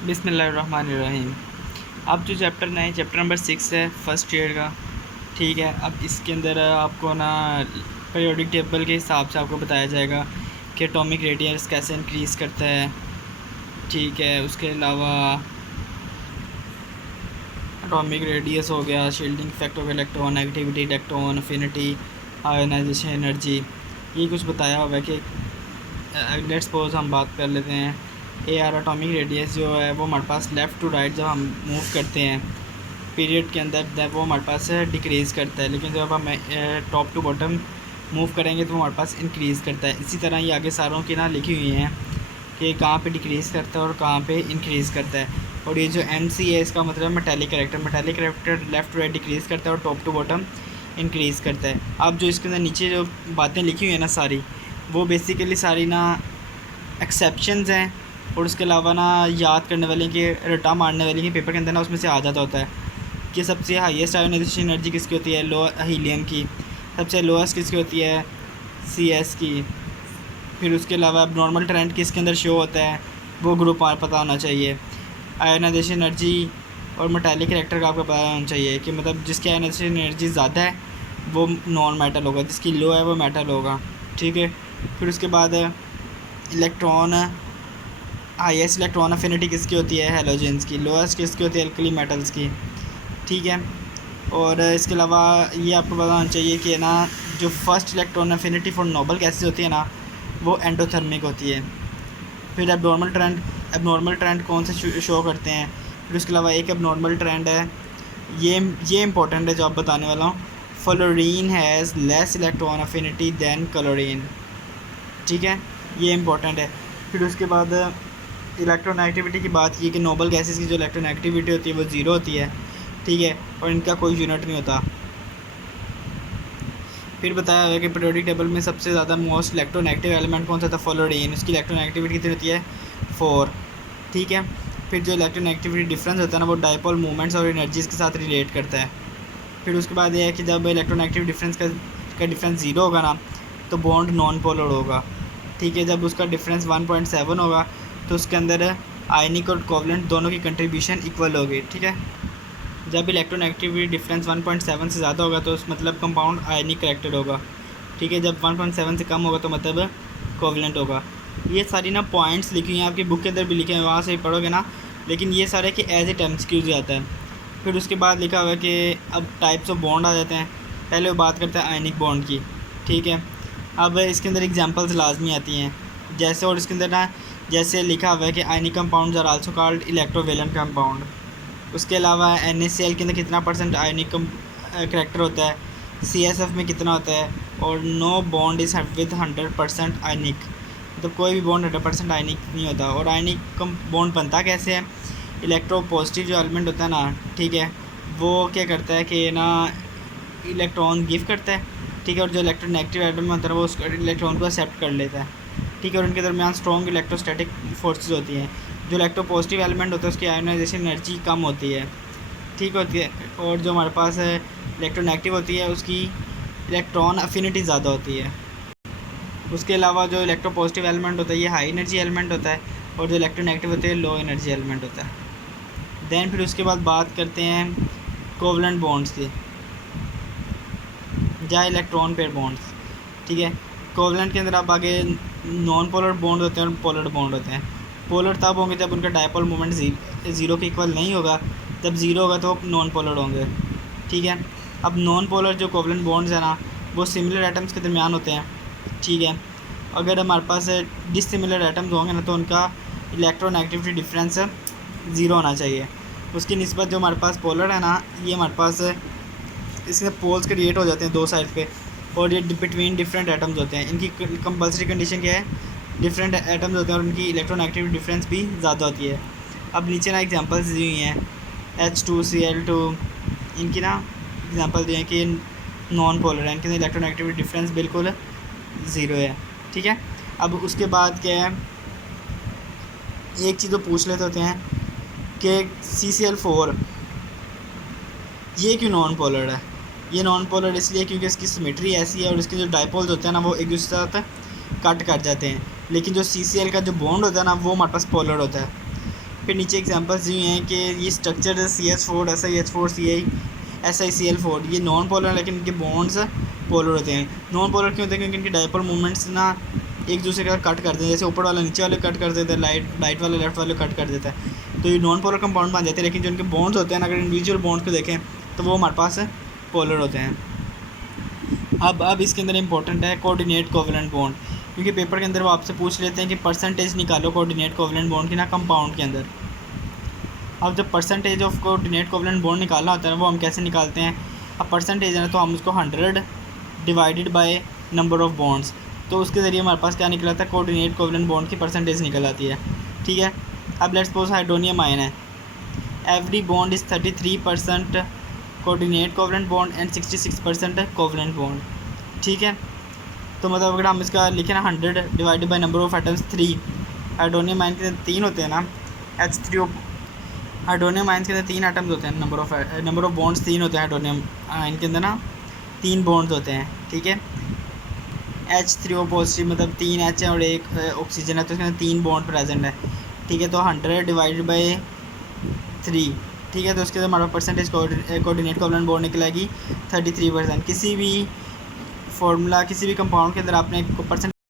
बिस्मिल्लाहिर्रहमानिर्रहीम। अब जो चैप्टर नए चैप्टर नंबर 6 है फर्स्ट ईयर का, ठीक है। अब इसके अंदर आपको ना पीरियोडिक टेबल के हिसाब से आपको बताया जाएगा कि एटॉमिक रेडियस कैसे इंक्रीज़ करता है, ठीक है। उसके अलावा एटॉमिक रेडियस हो गया, शील्डिंग इफेक्ट हो गया, electron negativity, electron affinity, ionisation energy, ये कुछ बताया हुआ है कि लेट्स सपोज हम बात कर लेते हैं AR एटॉमिक रेडियस जो है वो हमारे पास लेफ़्ट टू राइट जब हम मूव करते हैं पीरियड के अंदर, जब वो हमारे पास डिक्रीज़ करता है, लेकिन जब हम टॉप टू बॉटम मूव करेंगे तो वो हमारे पास इंक्रीज़ करता है। इसी तरह ये आगे सारों की ना लिखी हुई हैं कि कहाँ पे डिक्रीज़ करता है और कहाँ पे इंक्रीज़ करता है। और ये जो MC है इसका मतलब metallic character left to right decrease करता है और टॉप टू बॉटम इंक्रीज़ करता है। अब जो इसके अंदर नीचे जो बातें लिखी हुई हैं ना सारी, वो बेसिकली सारी ना एक्सेप्शंस हैं और उसके अलावा ना याद करने वाले के रटा मारने वाले के पेपर के अंदर ना उसमें से आ जाता होता है कि सबसे हाईएस्ट आयोनाइजेशन एनर्जी किसकी होती है, लो हीलियम की। सबसे लोएस्ट किसकी होती है, CS की। फिर उसके अलावा नॉर्मल ट्रेंड किसके अंदर शो होता है, वो ग्रुप पता होना चाहिए। आयोनाइजेशन एनर्जी और मेटालिक कैरेक्टर का आपको पता होना चाहिए कि मतलब जिसकी आयोनाइजेशन एनर्जी ज़्यादा है वो नॉन मेटल होगा, जिसकी लो है वो मेटल होगा, ठीक है। फिर उसके बाद इलेक्ट्रॉन हाईएस्ट इलेक्ट्रॉन अफिनिटी किसकी होती है, हेलोजेंस की। लोएस्ट किसकी होती है, एल्कली मेटल्स की, ठीक है। और इसके अलावा ये आपको पता होना चाहिए कि ना जो first electron affinity for noble gases होती है ना वो एंडोथर्मिक होती है। फिर एबनॉर्मल ट्रेंड कौन से शो करते हैं। फिर उसके अलावा एक एबनॉर्मल ट्रेंड है, ये इंपॉर्टेंट है जो आप बताने वाला हूँ। Fluorine has less electron affinity than chlorine, ठीक है, ये इंपॉर्टेंट है। फिर उसके बाद इलेक्ट्रोनेगेटिविटी की बात की कि नोबल गैसेस की जो इलेक्ट्रोनेगेटिविटी होती है वो ज़ीरो होती है, ठीक है, और इनका कोई यूनिट नहीं होता। फिर बताया हुआ है कि पीरियोडिक टेबल में सबसे ज़्यादा मोस्ट इलेक्ट्रोनेगेटिव एलिमेंट कौन सा था, फ्लोरीन। उसकी इलेक्ट्रोनेगेटिविटी कितनी होती है, 4, ठीक है। फिर जो इलेक्ट्रोनेगेटिविटी डिफरेंस होता है ना वो डाइपोल मूवमेंट्स और एनर्जीज़ के साथ रिलेट करता है। फिर उसके बाद ये है कि जब इलेक्ट्रोनेगेटिव डिफरेंस का डिफरेंस ज़ीरो होगा ना तो बॉन्ड नॉन पोलर होगा, ठीक है। जब उसका डिफरेंस 1.7 होगा तो उसके अंदर आयनिक और कोवलेंट दोनों की कंट्रीब्यूशन इक्वल होगी, ठीक है। जब इलेक्ट्रोनेगेटिविटी डिफरेंस 1.7 से ज़्यादा होगा तो उस मतलब कंपाउंड आयनिक करेक्टेड होगा, ठीक है। जब 1.7 से कम होगा तो मतलब कोवलेंट होगा। ये सारी ना पॉइंट्स लिखी हैं, आपकी बुक के अंदर भी लिखे हैं, वहाँ से भी पढ़ोगे ना, लेकिन ये सारे कि एज ए MCQ आता है। फिर उसके बाद लिखा हुआ है कि अब टाइप्स ऑफ बॉन्ड आ जाते हैं। पहले वो बात करते हैं आयनिक बॉन्ड की, ठीक है। अब इसके अंदर एग्जांपल्स लाजमी आती हैं जैसे, और इसके अंदर ना जैसे लिखा हुआ है कि ionic compounds are also called electrovalent compound. उसके अलावा NaCl के अंदर कितना परसेंट आयनिक करेक्टर होता है, CSF में कितना होता है, और नो बॉन्ड इज़ विद 100% आयनिक, मतलब कोई भी बॉन्ड 100% आयनिक नहीं होता। और आयनिक बॉन्ड बनता कैसे है, इलेक्ट्रो पॉजिटिव जो एलिमेंट होता है ना, ठीक है, वो क्या करता है कि ना इलेक्ट्रॉन गिव करता है, ठीक है, और जो इलेक्ट्रोनेगेटिव एटम होता है वो उस इलेक्ट्रॉन को एक्सेप्ट कर लेता है, ठीक है। और उनके दरमियान स्ट्रॉन्ग इलेक्ट्रोस्टैटिक फोर्सेस होती हैं। जो इलेक्ट्रो पॉजिटिव एलिमेंट होता है उसकी आयोनाइजेशन एनर्जी कम होती है, ठीक होती है। और जो हमारे पास इलेक्ट्रोनेगेटिव होती है उसकी इलेक्ट्रॉन अफिनिटी ज़्यादा होती है। उसके अलावा जो इलेक्ट्रो पॉजिटिव एलिमेंट होता है ये हाई एनर्जी एलिमेंट होता है, और जो इलेक्ट्रोनेगेटिव होते हैं लो एनर्जी एलिमेंट होता है। देन फिर उसके बाद बात करते हैं कोवलेंट बॉन्ड्स की या इलेक्ट्रॉन पेयर बॉन्ड्स, ठीक है। कोवलेंट के अंदर आप आगे नॉन पोलर बॉन्ड होते हैं और पोलर बॉन्ड होते हैं। पोलर तब होंगे जब उनका डायपोल मोमेंट ज़ीरो के इक्वल नहीं होगा, जब ज़ीरो होगा तो नॉन पोलर होंगे, ठीक है। अब नॉन पोलर जो कोवलेंट बॉन्ड्स हैं ना वो सिमिलर एटम्स के दरमियान होते हैं, ठीक है। अगर हमारे पास डिसिमिलर एटम्स होंगे ना तो उनका इलेक्ट्रोनेगेटिविटी डिफरेंस ज़ीरो होना चाहिए। उसकी निस्बत जो हमारे पास पोलर है ना, ये हमारे पास इसमें पोल्स क्रिएट हो जाते हैं दो साइड पे, और ये बिटवीन डिफरेंट एटम्स होते हैं। इनकी कंपल्सरी कंडीशन क्या है, डिफरेंट एटम्स होते हैं और उनकी इलेक्ट्रोनेगेटिविटी डिफरेंस भी ज़्यादा होती है। अब नीचे ना एग्जांपल्स दी हुई हैं H2Cl2, इनकी ना एग्जांपल दिए हैं कि नॉन पोलर है, इनके इलेक्ट्रोनेगेटिविटी डिफरेंस बिल्कुल ज़ीरो है, ठीक है। अब उसके बाद क्या है, एक चीज़ तो पूछ लेते होते हैं कि CCl4 ये क्यों नॉन पोलर है। ये नॉन पोलर इसलिए क्योंकि इसकी सिमेट्री ऐसी है और इसके जो डाइपोल्स होते हैं ना वो एक दूसरे साथ कट कर जाते हैं, लेकिन जो CCl का जो बॉन्ड होता है ना वो हमारे पास पोलर होता है, फिर नीचे एग्जांपल्स दी हुई हैं कि ये स्ट्रक्चर CH4 SiH4 SiCl4 ये नॉन पोलर, लेकिन इनके बॉन्ड्स पोलर होते हैं। नॉन पोलर क्यों होते हैं? क्योंकि इनके डाइपोल मूवमेंट्स ना एक दूसरे का कट कर देते हैं, जैसे ऊपर वाला नीचे वाले कट कर देता है, राइट वाला लेफ्ट वाले कट कर देता है, तो ये नॉन पोलर कंपाउंड बन जाते हैं। लेकिन जो इनके बॉन्ड्स होते हैं, अगर इंडिविजुअल बॉन्ड को देखें तो वो हमारे पास पोलर होते हैं। अब इसके अंदर इंपॉर्टेंट है कोऑर्डिनेट कोवलेंट बॉन्ड, क्योंकि पेपर के अंदर वो आपसे पूछ लेते हैं कि परसेंटेज निकालो कोऑर्डिनेट कोवलेंट बॉन्ड की ना कंपाउंड के अंदर। अब जब percentage of coordinate covalent bond निकालना होता है वो हम कैसे निकालते हैं? अब परसेंटेज है ना, तो हम उसको 100 divided by number of bonds, तो उसके ज़रिए हमारे पास क्या निकल आता है? कोऑर्डिनेट कोवलेंट बॉन्ड की परसेंटेज निकल आती है। ठीक है, अब लेट्स सपोज हाइड्रोनियम आयन है, every bond is 33% coordinate covalent bond and 66% covalent bond. ठीक है, तो मतलब अगर हम इसका लिखें ना 100 divided by number of atoms 3, hydronium ion के अंदर 3 होते हैं ना, H3O, हाइड्रोनियम आयन के अंदर 3 एटम्स होते हैं, नंबर ऑफ़ बॉन्ड्स 3 होते हैं हाइड्रोनियम आयन के अंदर ना, 3 बॉन्ड्स होते हैं। ठीक है, H3O पॉजिटिव मतलब 3 H है और 1 ऑक्सीजन है, तो इसके अंदर 3 बॉन्ड प्रेजेंट है। ठीक है, तो 100 डिवाइडेड बाई 3, ठीक है, तो उसके अंदर हमारा परसेंटेज कोऑर्डिनेट कोवलेंट बॉन्ड निकलेगी 33%। किसी भी फार्मूला किसी भी कंपाउंड के अंदर आपने परसेंट